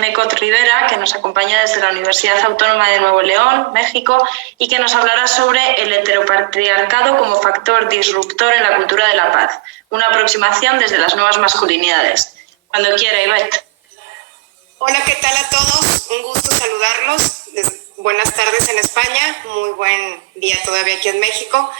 Ginecot Rivera, que nos acompaña desde la Universidad Autónoma de Nuevo León, México, y que nos hablará sobre el heteropatriarcado como factor disruptor en la cultura de la paz, una aproximación desde las nuevas masculinidades. Cuando quiera, Ivette. Hola, ¿qué tal a todos? Un gusto saludarlos. Buenas tardes en España, muy buen día todavía aquí en México.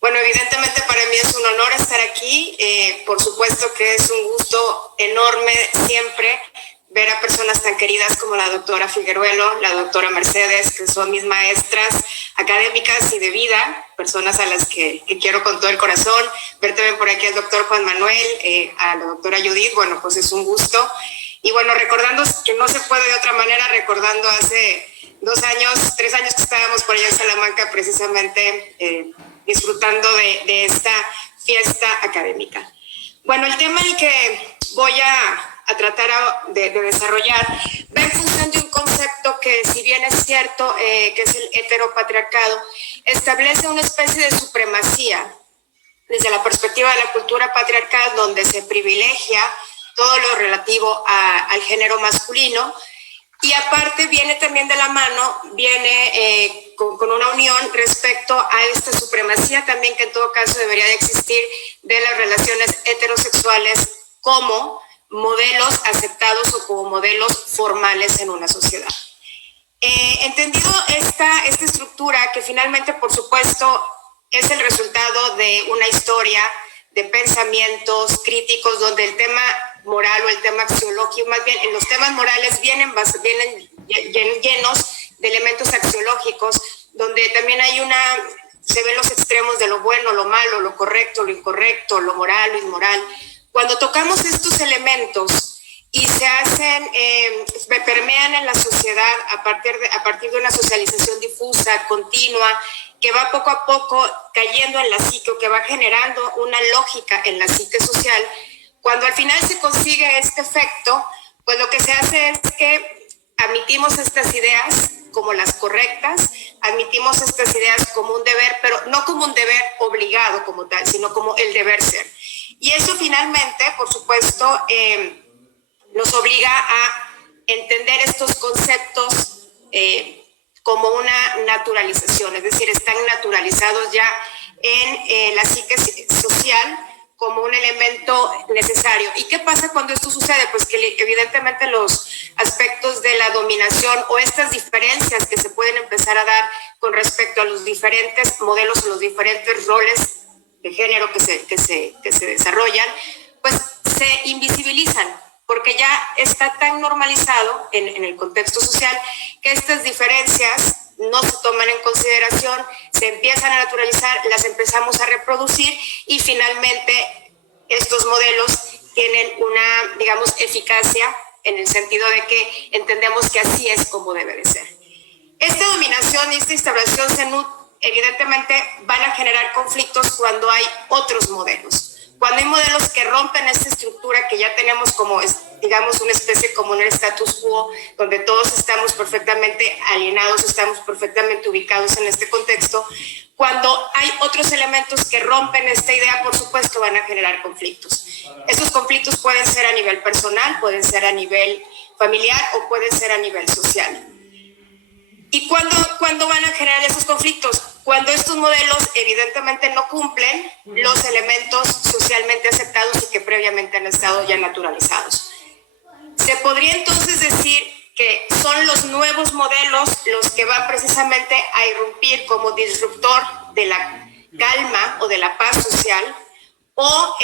Bueno, evidentemente para mí es un honor estar aquí. Por supuesto que es un gusto enorme siempre ver a personas tan queridas como la doctora Figueruelo, la doctora Mercedes, que son mis maestras académicas y de vida, personas a las que quiero con todo el corazón. Ver también por aquí al doctor Juan Manuel, a la doctora Judith, bueno, pues es un gusto. Y bueno, recordando que no se puede de otra manera, recordando hace 3 años que estábamos por allá en Salamanca precisamente disfrutando de esta fiesta académica. Bueno, el tema el que voy a tratar de desarrollar va en función de un concepto que, si bien es cierto que es el heteropatriarcado, establece una especie de supremacía desde la perspectiva de la cultura patriarcal, donde se privilegia todo lo relativo al género masculino, y aparte viene también de la mano, viene con una unión respecto a esta supremacía también que en todo caso debería de existir de las relaciones heterosexuales como modelos aceptados o como modelos formales en una sociedad. Entendido esta estructura que finalmente, por supuesto, es el resultado de una historia de pensamientos críticos donde el tema moral o el tema axiológico, más bien en los temas morales vienen llenos de elementos axiológicos, donde también se ven los extremos de lo bueno, lo malo, lo correcto, lo incorrecto, lo moral, lo inmoral. Cuando tocamos estos elementos y se hacen, permean en la sociedad a partir de una socialización difusa, continua, que va poco a poco cayendo en la psique, o que va generando una lógica en la psique social, cuando al final se consigue este efecto, pues lo que se hace es que admitimos estas ideas como las correctas, admitimos estas ideas como un deber, pero no como un deber obligado como tal, sino como el deber ser. Y eso finalmente, por supuesto, nos obliga a entender estos conceptos como una naturalización, es decir, están naturalizados ya en la psique social como un elemento necesario. ¿Y qué pasa cuando esto sucede? Pues que evidentemente los aspectos de la dominación o estas diferencias que se pueden empezar a dar con respecto a los diferentes modelos o los diferentes roles de género que se desarrollan, pues se invisibilizan, porque ya está tan normalizado en el contexto social que estas diferencias no se toman en consideración, se empiezan a naturalizar, las empezamos a reproducir y finalmente estos modelos tienen una, digamos, eficacia en el sentido de que entendemos que así es como debe de ser. Esta dominación y esta instauración evidentemente van a generar conflictos cuando hay otros modelos. Cuando hay modelos que rompen esta estructura que ya tenemos como, digamos, una especie como un status quo, donde todos estamos perfectamente alienados, estamos perfectamente ubicados en este contexto, cuando hay otros elementos que rompen esta idea, por supuesto, van a generar conflictos. Esos conflictos pueden ser a nivel personal, pueden ser a nivel familiar o pueden ser a nivel social. ¿Y cuándo van a generar esos conflictos? Cuando estos modelos evidentemente no cumplen los elementos socialmente aceptados y que previamente han estado ya naturalizados. Se podría entonces decir que son los nuevos modelos los que van precisamente a irrumpir como disruptor de la calma o de la paz social, o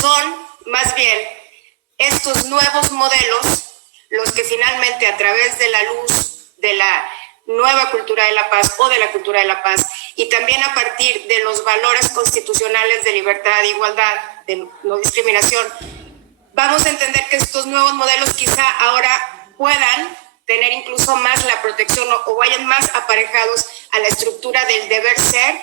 son más bien estos nuevos modelos los que finalmente, a través de la luz de la nueva cultura de la paz o de la cultura de la paz, y también a partir de los valores constitucionales de libertad, de igualdad, de no discriminación, vamos a entender que estos nuevos modelos quizá ahora puedan tener incluso más la protección o vayan más aparejados a la estructura del deber ser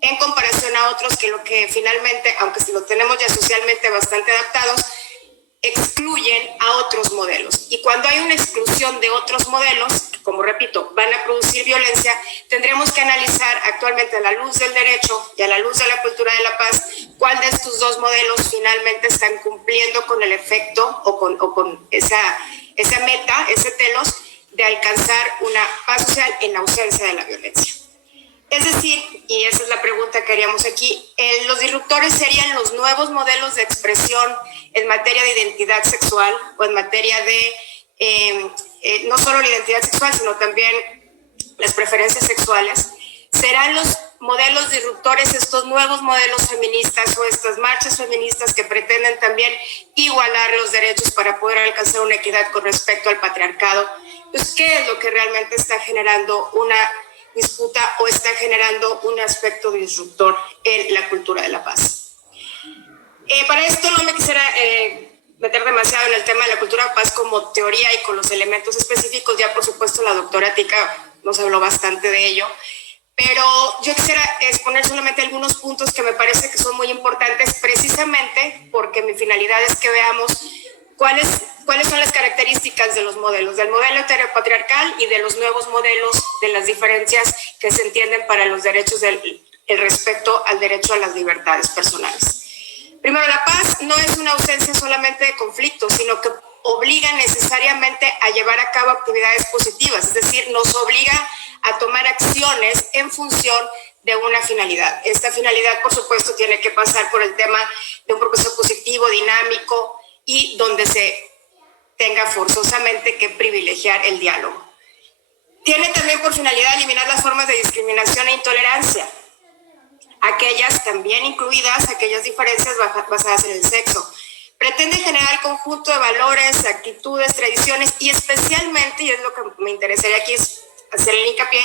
en comparación a otros que lo que finalmente, aunque si lo tenemos ya socialmente bastante adaptados, excluyen a otros modelos. Y cuando hay una exclusión de otros modelos, como repito, van a producir violencia, tendremos que analizar actualmente a la luz del derecho y a la luz de la cultura de la paz cuál de estos dos modelos finalmente están cumpliendo con el efecto o con esa meta, ese telos de alcanzar una paz social en ausencia de la violencia. Es decir, y esa es la pregunta que haríamos aquí, los disruptores serían los nuevos modelos de expresión en materia de identidad sexual o en materia de no solo la identidad sexual, sino también las preferencias sexuales. ¿Serán los modelos disruptores estos nuevos modelos feministas o estas marchas feministas que pretenden también igualar los derechos para poder alcanzar una equidad con respecto al patriarcado? Pues, ¿qué es lo que realmente está generando una disputa o está generando un aspecto disruptor en la cultura de la paz? Para esto no me quisiera meter demasiado en el tema de la cultura de paz como teoría y con los elementos específicos. Ya, por supuesto, la doctora Tika nos habló bastante de ello. Pero yo quisiera exponer solamente algunos puntos que me parece que son muy importantes, precisamente porque mi finalidad es que veamos cuáles son las características de los modelos, del modelo heteropatriarcal y de los nuevos modelos, de las diferencias que se entienden para los derechos el respeto al derecho a las libertades personales. Primero, la paz no es una ausencia solamente de conflictos, sino que obliga necesariamente a llevar a cabo actividades positivas, es decir, nos obliga a tomar acciones en función de una finalidad. Esta finalidad, por supuesto, tiene que pasar por el tema de un proceso positivo, dinámico y donde se tenga forzosamente que privilegiar el diálogo. Tiene también por finalidad eliminar las formas de discriminación e intolerancia, aquellas también incluidas, aquellas diferencias basadas en el sexo. Pretende generar conjunto de valores, actitudes, tradiciones y especialmente, y es lo que me interesaría aquí es hacer el hincapié,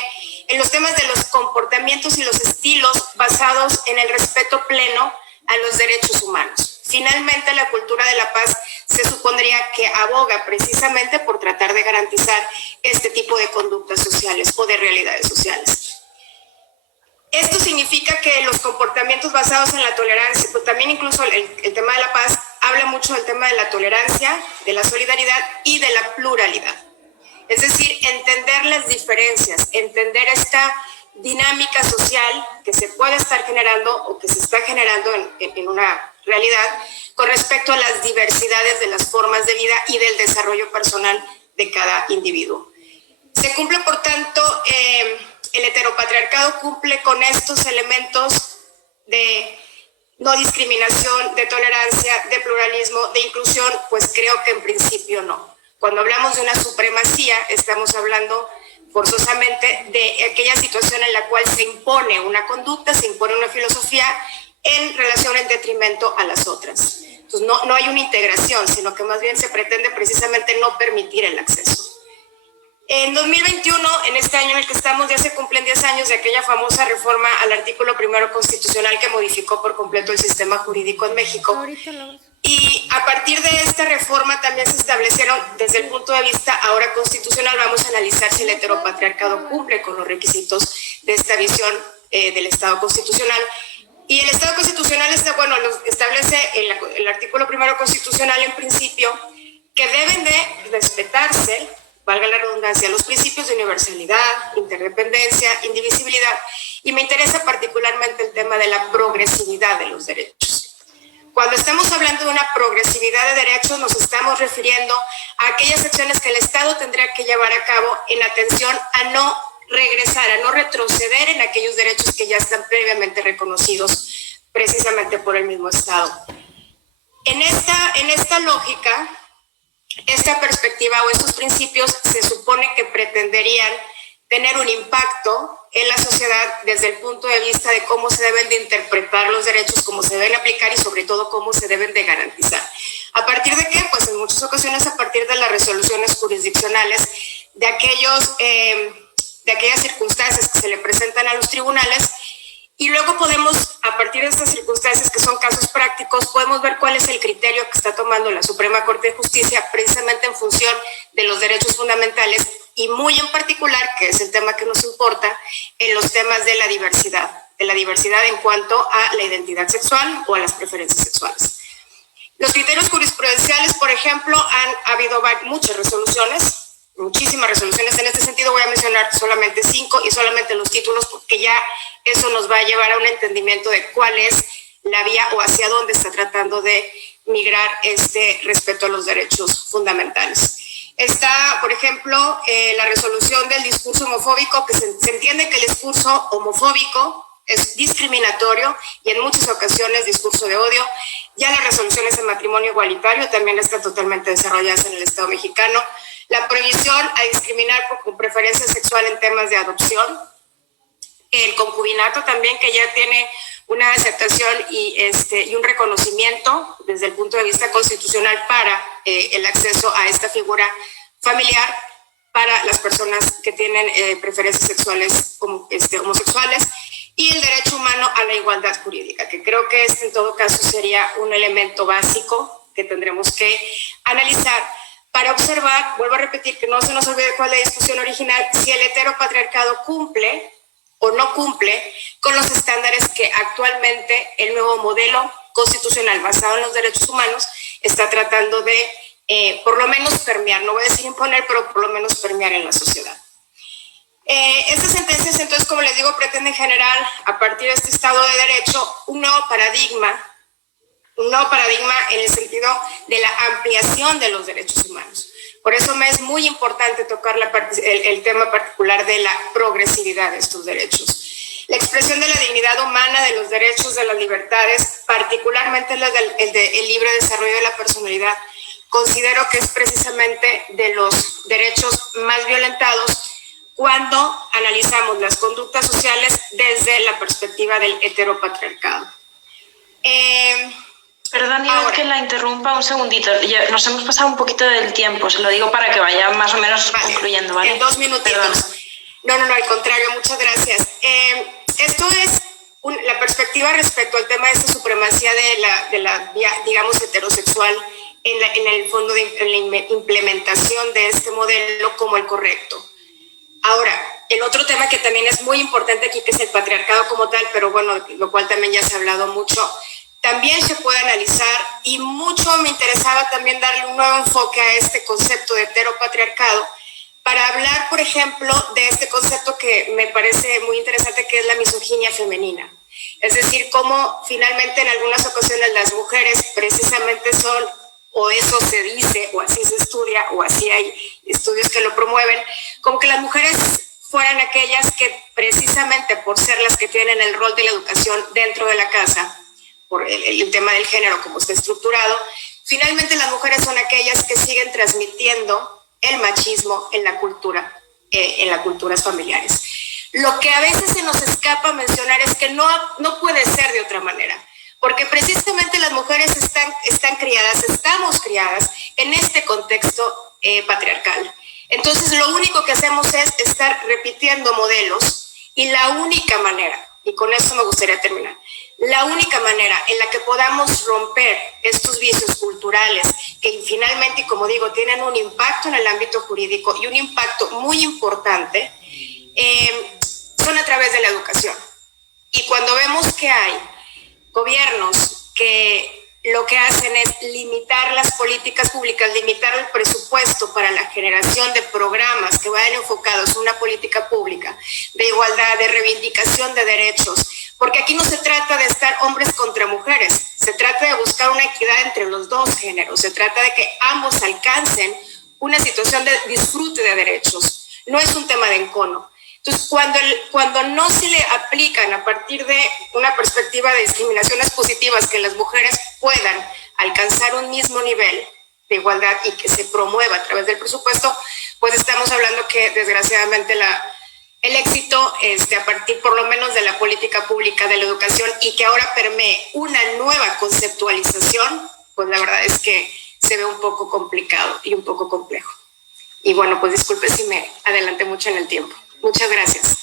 en los temas de los comportamientos y los estilos basados en el respeto pleno a los derechos humanos. Finalmente, la cultura de la paz se supondría que aboga precisamente por tratar de garantizar este tipo de conductas sociales o de realidades sociales. Esto significa que los comportamientos basados en la tolerancia, pues también incluso el tema de la paz, habla mucho del tema de la tolerancia, de la solidaridad y de la pluralidad. Es decir, entender las diferencias, entender esta dinámica social que se puede estar generando o que se está generando en una realidad con respecto a las diversidades de las formas de vida y del desarrollo personal de cada individuo. Se cumple, por tanto, el heteropatriarcado cumple con estos elementos de no discriminación, de tolerancia, de pluralismo, de inclusión, pues creo que en principio no. Cuando hablamos de una supremacía, estamos hablando forzosamente de aquella situación en la cual se impone una conducta, se impone una filosofía en relación en detrimento a las otras. Entonces no hay una integración, sino que más bien se pretende precisamente no permitir el acceso. En 2021, en este año en el que estamos, ya se cumplen 10 años de aquella famosa reforma al artículo 1 constitucional que modificó por completo el sistema jurídico en México. Y a partir de esta reforma también se establecieron, desde el punto de vista ahora constitucional, vamos a analizar si el heteropatriarcado cumple con los requisitos de esta visión del Estado constitucional. Y el Estado constitucional establece el artículo 1 constitucional en principio que deben de respetarse, valga la redundancia, los principios de universalidad, interdependencia, indivisibilidad, y me interesa particularmente el tema de la progresividad de los derechos. Cuando estamos hablando de una progresividad de derechos, nos estamos refiriendo a aquellas acciones que el Estado tendría que llevar a cabo en atención a no regresar, a no retroceder en aquellos derechos que ya están previamente reconocidos precisamente por el mismo Estado. En esta lógica, esta perspectiva o estos principios se supone que pretenderían tener un impacto en la sociedad desde el punto de vista de cómo se deben de interpretar los derechos, cómo se deben aplicar y sobre todo cómo se deben de garantizar. ¿A partir de qué? Pues en muchas ocasiones a partir de las resoluciones jurisdiccionales de aquellas circunstancias que se le presentan a los tribunales. Y luego podemos, a partir de estas circunstancias que son casos prácticos, podemos ver cuál es el criterio que está tomando la Suprema Corte de Justicia precisamente en función de los derechos fundamentales y muy en particular, que es el tema que nos importa, en los temas de la diversidad en cuanto a la identidad sexual o a las preferencias sexuales. Los criterios jurisprudenciales, por ejemplo, ha habido muchas resoluciones, muchísimas resoluciones en este sentido. Voy a mencionar solamente 5 y solamente los títulos porque ya eso nos va a llevar a un entendimiento de cuál es la vía o hacia dónde está tratando de migrar este respeto a los derechos fundamentales. Está, por ejemplo, la resolución del discurso homofóbico, que se entiende que el discurso homofóbico es discriminatorio y en muchas ocasiones discurso de odio. Ya las resoluciones de matrimonio igualitario también están totalmente desarrolladas en el Estado mexicano. La prohibición a discriminar por preferencia sexual en temas de adopción. El concubinato también, que ya tiene una aceptación y un reconocimiento desde el punto de vista constitucional para el acceso a esta figura familiar para las personas que tienen preferencias sexuales homosexuales, y el derecho humano a la igualdad jurídica, que creo que en todo caso sería un elemento básico que tendremos que analizar para observar, vuelvo a repetir, que no se nos olvide cuál es la discusión original, si el heteropatriarcado cumple o no cumple con los estándares que actualmente el nuevo modelo constitucional basado en los derechos humanos está tratando de, por lo menos, permear, no voy a decir imponer, pero por lo menos permear en la sociedad. Estas sentencias, entonces, como les digo, pretenden generar, a partir de este Estado de Derecho, un nuevo paradigma en el sentido de la ampliación de los derechos humanos. Por eso me es muy importante tocar el tema particular de la progresividad de estos derechos. La expresión de la dignidad humana, de los derechos, de las libertades, particularmente el libre desarrollo de la personalidad, considero que es precisamente de los derechos más violentados cuando analizamos las conductas sociales desde la perspectiva del heteropatriarcado. Perdón, Iván, que la interrumpa un segundito. Ya nos hemos pasado un poquito del tiempo, se lo digo para que vaya más o menos concluyendo, ¿vale? En 2 minutitos. No, al contrario, muchas gracias. Esto es la perspectiva respecto al tema de esta supremacía de la digamos, heterosexual en el fondo en la implementación de este modelo como el correcto. Ahora, el otro tema que también es muy importante aquí, que es el patriarcado como tal, pero bueno, lo cual también ya se ha hablado mucho, también se puede analizar, y mucho me interesaba también darle un nuevo enfoque a este concepto de heteropatriarcado para hablar, por ejemplo, de este concepto que me parece muy interesante, que es la misoginia femenina. Es decir, cómo finalmente en algunas ocasiones las mujeres precisamente son, o eso se dice, o así se estudia, o así hay estudios que lo promueven, como que las mujeres fueran aquellas que precisamente por ser las que tienen el rol de la educación dentro de la casa, por el tema del género como está estructurado, finalmente las mujeres son aquellas que siguen transmitiendo el machismo en la cultura, en las culturas familiares. Lo que a veces se nos escapa mencionar es que no puede ser de otra manera, porque precisamente las mujeres están criadas, estamos criadas en este contexto patriarcal. Entonces lo único que hacemos es estar repitiendo modelos, y la única manera, y con eso me gustaría terminar, la única manera en la que podamos romper estos vicios culturales que finalmente, como digo, tienen un impacto en el ámbito jurídico y un impacto muy importante, son a través de la educación. Y cuando vemos que hay gobiernos que lo que hacen es limitar las políticas públicas, limitar el presupuesto para la generación de programas que vayan enfocados en una política pública de igualdad, de reivindicación de derechos, porque aquí no se trata de estar hombres contra mujeres, se trata de buscar una equidad entre los dos géneros, se trata de que ambos alcancen una situación de disfrute de derechos, no es un tema de encono. Entonces, cuando no se le aplican a partir de una perspectiva de discriminaciones positivas, que las mujeres puedan alcanzar un mismo nivel de igualdad y que se promueva a través del presupuesto, pues estamos hablando que desgraciadamente el éxito a partir por lo menos de la política pública de la educación, y que ahora permee una nueva conceptualización, pues la verdad es que se ve un poco complicado y un poco complejo. Y bueno, pues disculpe si me adelanté mucho en el tiempo. Muchas gracias.